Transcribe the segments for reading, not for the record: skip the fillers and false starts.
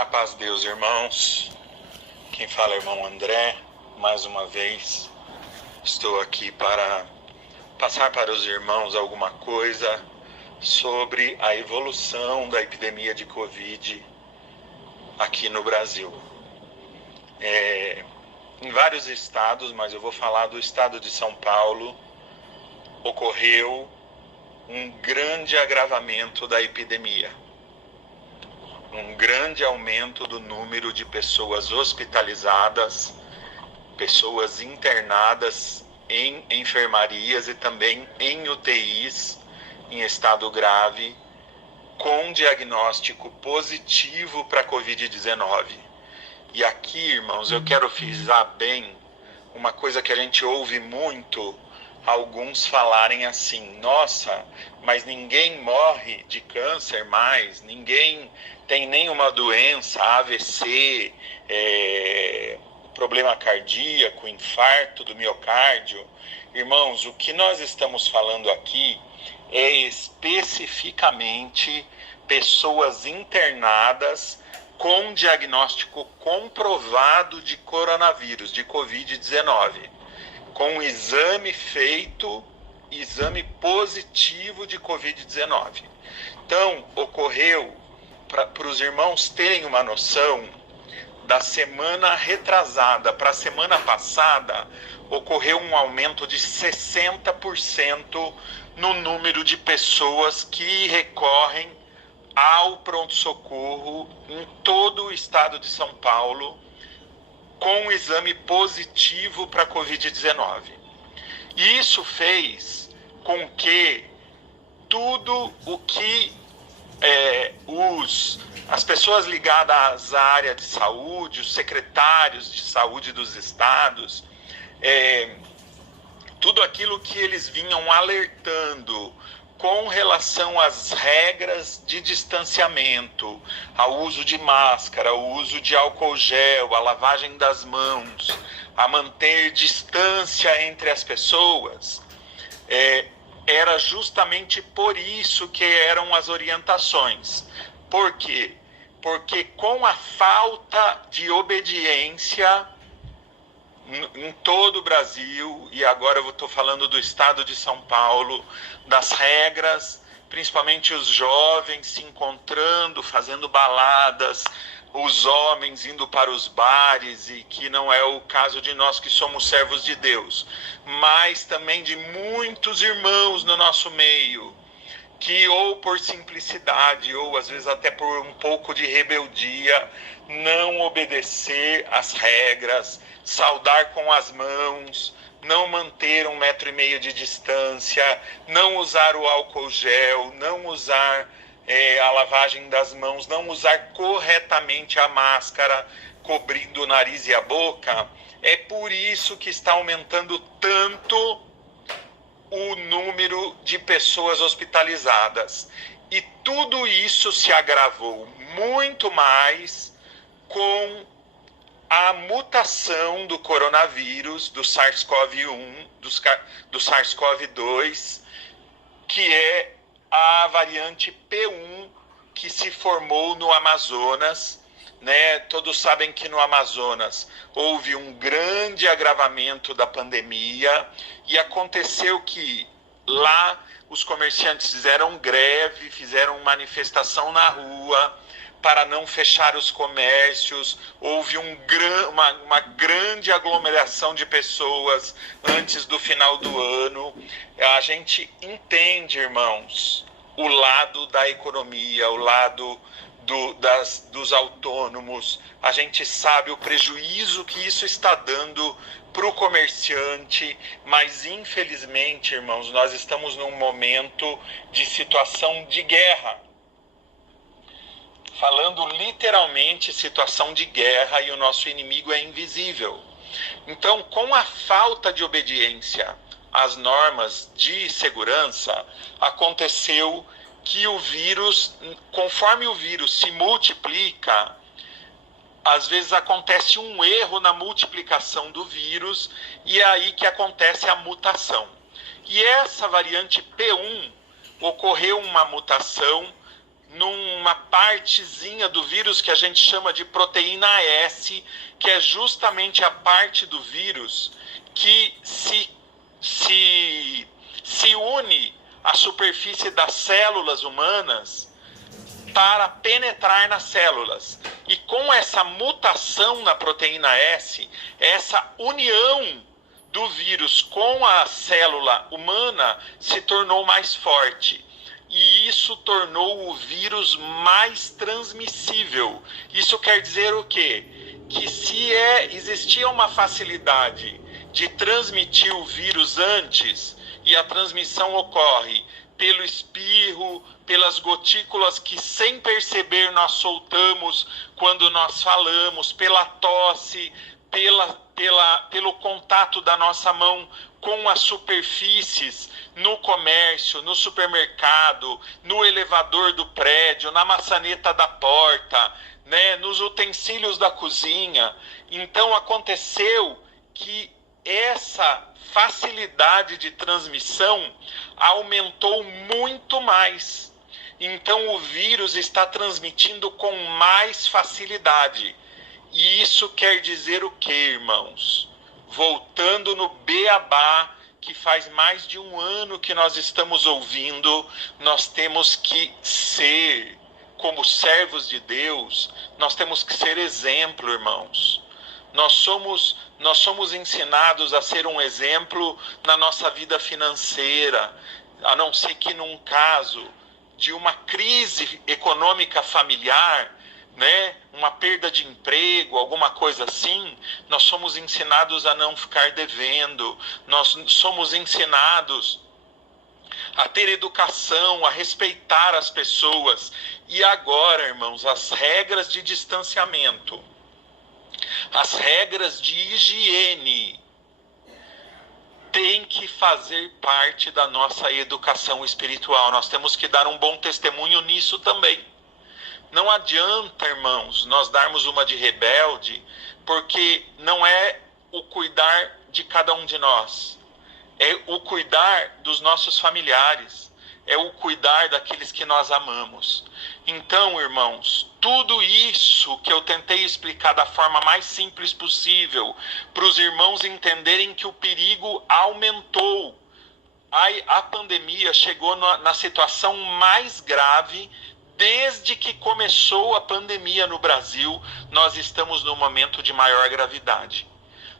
A paz de Deus, irmãos. Quem fala é o irmão André. Mais uma vez, estou aqui para passar para os irmãos alguma coisa sobre a evolução da epidemia de Covid aqui no Brasil. Em vários estados, mas eu vou falar do estado de São Paulo, ocorreu um grande agravamento da epidemia. Um grande aumento do número de pessoas hospitalizadas, pessoas internadas em enfermarias e também em UTIs em estado grave, com diagnóstico positivo para Covid-19. E aqui, irmãos, eu quero frisar bem uma coisa que a gente ouve muito, alguns falarem assim: nossa, mas ninguém morre de câncer mais, ninguém tem nenhuma doença, AVC, problema cardíaco, infarto do miocárdio. Irmãos, o que nós estamos falando aqui é especificamente pessoas internadas com diagnóstico comprovado de coronavírus, de Covid-19, com exame feito, exame positivo de Covid-19. Então, ocorreu, para os irmãos terem uma noção, da semana retrasada para a semana passada, ocorreu um aumento de 60% no número de pessoas que recorrem ao pronto-socorro em todo o estado de São Paulo com exame positivo para Covid-19. E isso fez com que tudo o que as pessoas ligadas à área de saúde, os secretários de saúde dos estados, tudo aquilo que eles vinham alertando com relação às regras de distanciamento, ao uso de máscara, ao uso de álcool gel, a lavagem das mãos, a manter distância entre as pessoas, era justamente por isso que eram as orientações. Por quê? Porque com a falta de obediência em todo o Brasil, e agora eu estou falando do estado de São Paulo, das regras, principalmente os jovens se encontrando, fazendo baladas, os homens indo para os bares, e que não é o caso de nós que somos servos de Deus, mas também de muitos irmãos no nosso meio, que ou por simplicidade, ou às vezes até por um pouco de rebeldia, não obedecer às regras, saudar com as mãos, não manter 1,5 metro de distância, não usar o álcool gel, não usar a lavagem das mãos, não usar corretamente a máscara, cobrindo o nariz e a boca. É por isso que está aumentando tanto o número de pessoas hospitalizadas. E tudo isso se agravou muito mais com a mutação do coronavírus, do SARS-CoV-1, do SARS-CoV-2, que é a variante P1 que se formou no Amazonas, né? Todos sabem que no Amazonas houve um grande agravamento da pandemia e aconteceu que lá os comerciantes fizeram greve, fizeram manifestação na rua para não fechar os comércios. Houve uma grande aglomeração de pessoas antes do final do ano. A gente entende, irmãos, o lado da economia, o lado dos autônomos. A gente sabe o prejuízo que isso está dando para o comerciante, mas infelizmente, irmãos, nós estamos num momento de situação de guerra. Falando literalmente situação de guerra, e o nosso inimigo é invisível. Então, com a falta de obediência às normas de segurança, aconteceu que o vírus, conforme o vírus se multiplica, às vezes acontece um erro na multiplicação do vírus, e é aí que acontece a mutação. E essa variante P1 ocorreu uma mutação numa partezinha do vírus que a gente chama de proteína S, que é justamente a parte do vírus que se une à superfície das células humanas para penetrar nas células. E com essa mutação na proteína S, essa união do vírus com a célula humana se tornou mais forte. E isso tornou o vírus mais transmissível. Isso quer dizer o quê? Que se existia uma facilidade de transmitir o vírus antes, e a transmissão ocorre pelo espirro, pelas gotículas que sem perceber nós soltamos quando nós falamos, pela tosse, pelo contato da nossa mão com as superfícies no comércio, no supermercado, no elevador do prédio, na maçaneta da porta, né, nos utensílios da cozinha. Então aconteceu que essa facilidade de transmissão aumentou muito mais. Então o vírus está transmitindo com mais facilidade. E isso quer dizer o quê, irmãos? Voltando no beabá, que faz mais de um ano que nós estamos ouvindo, nós temos que ser, como servos de Deus, nós temos que ser exemplo, irmãos. Nós somos ensinados a ser um exemplo na nossa vida financeira, a não ser que num caso de uma crise econômica familiar, né, uma perda de emprego, alguma coisa assim, nós somos ensinados a não ficar devendo, nós somos ensinados a ter educação, a respeitar as pessoas. E agora, irmãos, as regras de distanciamento, as regras de higiene têm que fazer parte da nossa educação espiritual. Nós temos que dar um bom testemunho nisso também. Não adianta, irmãos, nós darmos uma de rebelde, porque não é o cuidar de cada um de nós, é o cuidar dos nossos familiares, é o cuidar daqueles que nós amamos. Então, irmãos, tudo isso que eu tentei explicar da forma mais simples possível, para os irmãos entenderem que o perigo aumentou. A pandemia chegou na situação mais grave. Desde que começou a pandemia no Brasil, nós estamos num momento de maior gravidade.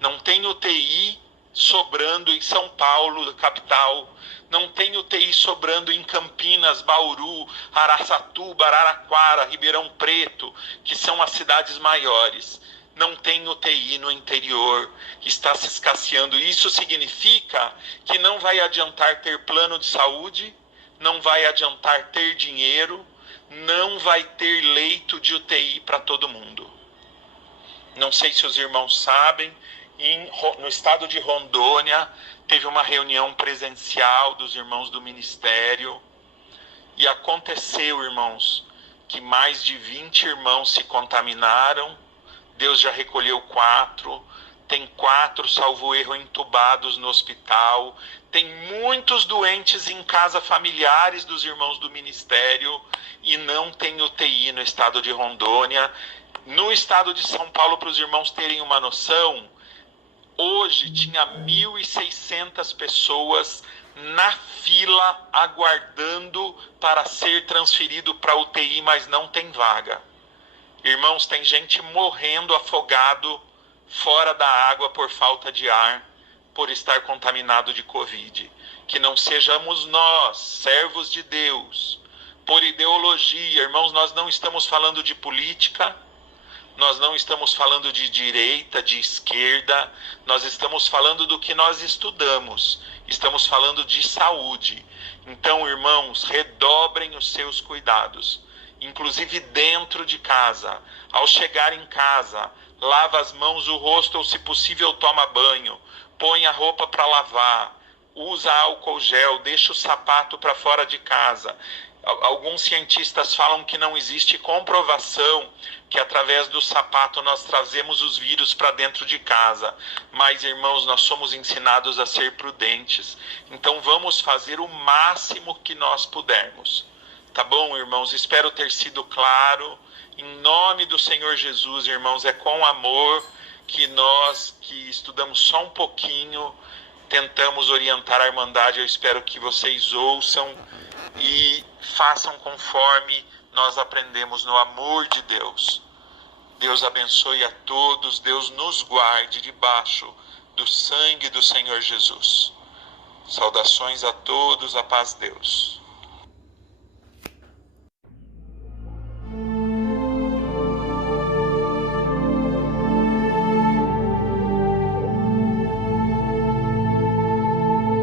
Não tem UTI sobrando em São Paulo, capital. Não tem UTI sobrando em Campinas, Bauru, Araçatuba, Araraquara, Ribeirão Preto, que são as cidades maiores. Não tem UTI no interior, está se escasseando. Isso significa que não vai adiantar ter plano de saúde, não vai adiantar ter dinheiro, não vai ter leito de UTI para todo mundo. Não sei se os irmãos sabem, no estado de Rondônia, teve uma reunião presencial dos irmãos do ministério, e aconteceu, irmãos, que mais de 20 irmãos se contaminaram. Deus já recolheu 4, tem 4, salvo erro, entubados no hospital. Tem muitos doentes em casa, familiares dos irmãos do ministério, e não tem UTI no estado de Rondônia. No estado de São Paulo, para os irmãos terem uma noção, hoje tinha 1.600 pessoas na fila aguardando para ser transferido para UTI, mas não tem vaga. Irmãos, tem gente morrendo afogado fora da água por falta de ar, por estar contaminado de Covid. Que não sejamos nós, servos de Deus, por ideologia. Irmãos, nós não estamos falando de política, nós não estamos falando de direita, de esquerda, nós estamos falando do que nós estudamos, estamos falando de saúde. Então, irmãos, redobrem os seus cuidados, inclusive dentro de casa. Ao chegar em casa, lava as mãos, o rosto, ou se possível toma banho, põe a roupa para lavar, usa álcool gel, deixa o sapato para fora de casa. Alguns cientistas falam que não existe comprovação que através do sapato nós trazemos os vírus para dentro de casa. Mas, irmãos, nós somos ensinados a ser prudentes. Então vamos fazer o máximo que nós pudermos. Tá bom, irmãos? Espero ter sido claro. Em nome do Senhor Jesus, irmãos, é com amor que nós, que estudamos só um pouquinho, tentamos orientar a Irmandade. Eu espero que vocês ouçam e façam conforme nós aprendemos no amor de Deus. Deus abençoe a todos, Deus nos guarde debaixo do sangue do Senhor Jesus. Saudações a todos, a paz de Deus.